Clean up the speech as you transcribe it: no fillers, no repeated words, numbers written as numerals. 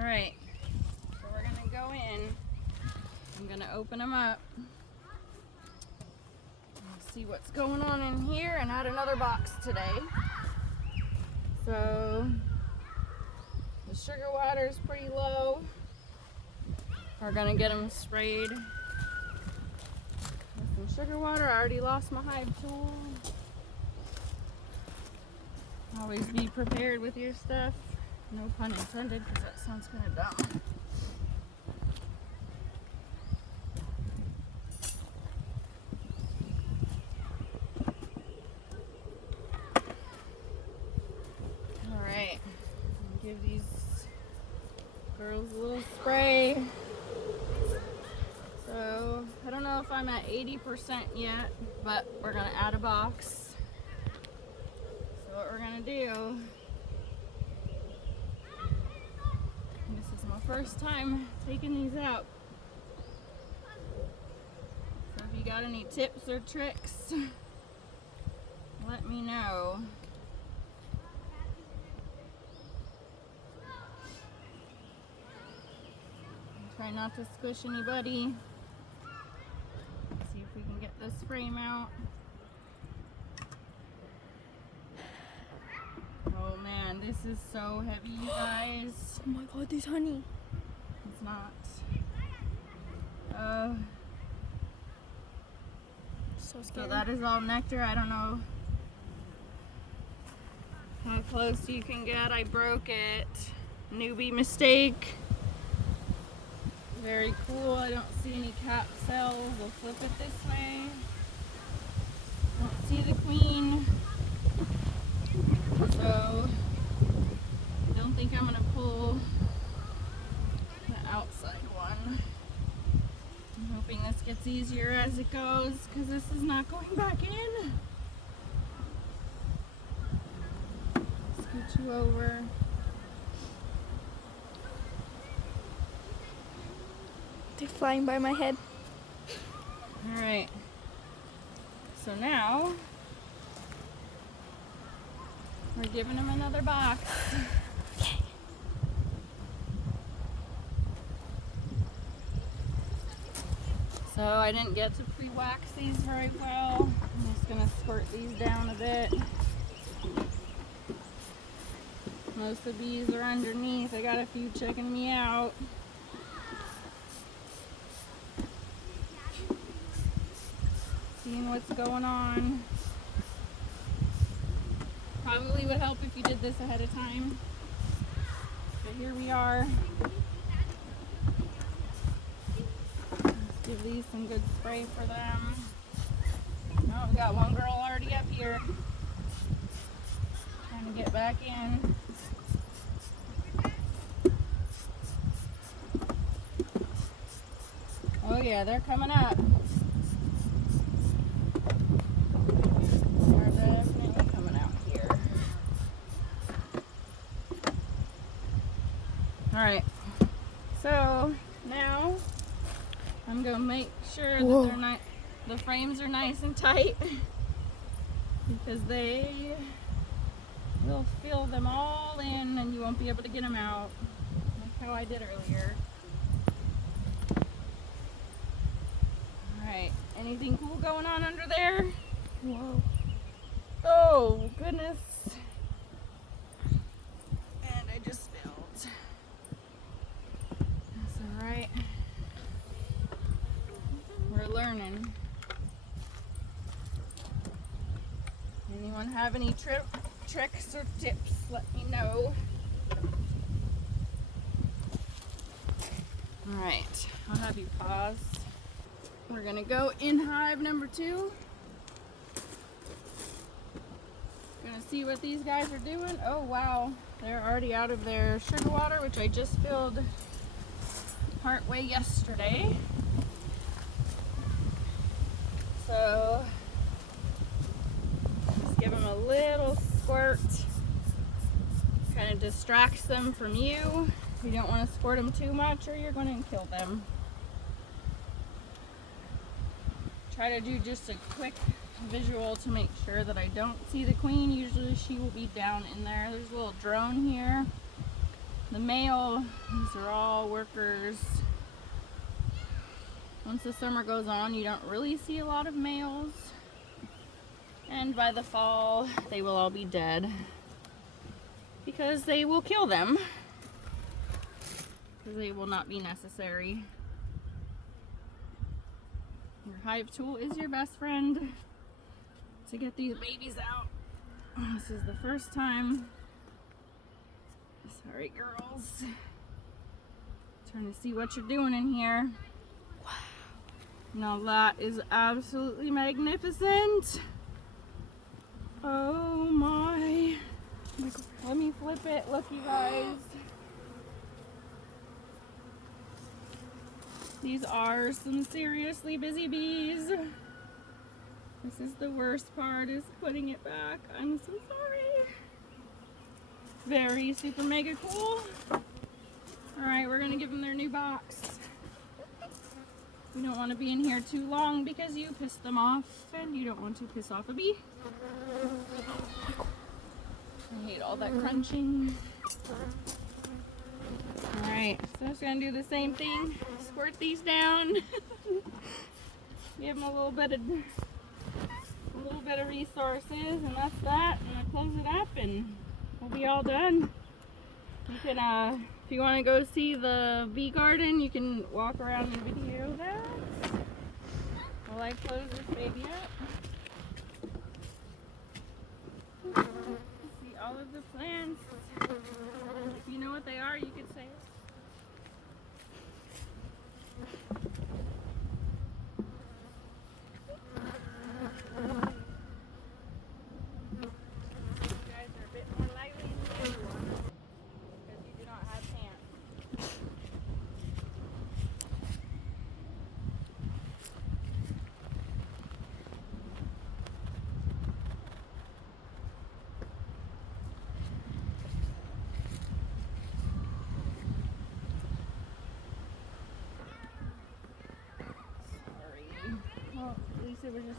Alright, so we're gonna go in. I'm gonna open them up. See what's going on in here and add another box today. So the sugar water is pretty low. We're gonna get them sprayed with some sugar water. I already lost my hive tool. Always be prepared with your stuff. No pun intended, because that sounds kind of dumb. Alright, give these girls a little spray. So, I don't know if I'm at 80% yet, but we're going to add a box. So what we're going to do, this is my first time taking these out. So if you got any tips or tricks, let me know. Try not to squish anybody. See if we can get this frame out. Oh man, this is so heavy, you guys. Oh my god, there's honey. It's not. So So scary. that is all nectar. I don't know how close you can get. I broke it. Newbie mistake. Very cool. I don't see any cap cells. We'll flip it this way. Don't see the queen. So I don't think I'm gonna pull the outside one. I'm hoping this gets easier as it goes, because this is not going back in. Scoot you over. They're flying by my head. Alright. So now we're giving them another box. Okay. So I didn't get to pre-wax these very well. I'm just gonna squirt these down a bit. Most of the bees are underneath. I got a few checking me out. Seeing what's going on. Probably would help if you did this ahead of time. But here we are. Let's give these some good spray for them. Oh, we got one girl already up here. Trying to get back in. Oh yeah, they're coming up. They're definitely coming out here. Alright, so now I'm going to make sure that they're not, the frames are nice and tight, because they will fill them all in and you won't be able to get them out, like how I did earlier. Alright, anything cool going on under there? Whoa. Oh, goodness. And I just spilled. That's alright. We're learning. Anyone have any tricks or tips? Let me know. Alright, I'll have you pause. We're gonna go in hive number 2. Gonna see what these guys are doing. Oh wow, they're already out of their sugar water, which I just filled part way yesterday. So just give them a little squirt. Kind of distracts them from you. You don't want to squirt them too much or you're going to kill them. Try to do just a quick visual to make sure that I don't see the queen. Usually she will be down in there. There's a little drone here. The male, these are all workers. Once the summer goes on, you don't really see a lot of males. And by the fall, they will all be dead because they will kill them. Because they will not be necessary. Your hive tool is your best friend to get these babies out. This is the first time. Sorry, girls. Trying to see what you're doing in here. Wow. Now that is absolutely magnificent. Oh my. Let me flip it. Look, you guys. These are some seriously busy bees. This is the worst part, is putting it back. I'm so sorry. Very super mega cool. Alright, we're gonna give them their new box. We don't want to be in here too long because you piss them off, and you don't want to piss off a bee. I hate all that crunching. Alright, so I'm just gonna do the same thing. Squirt these down. Give them a little bit of resources, and that's that. And I'll close it up, and we'll be all done. You can, if you want to go see the bee garden, you can walk around and video that while I close this baby up. See all of the plants. If you know what they are, you could say it. Well, at least it was just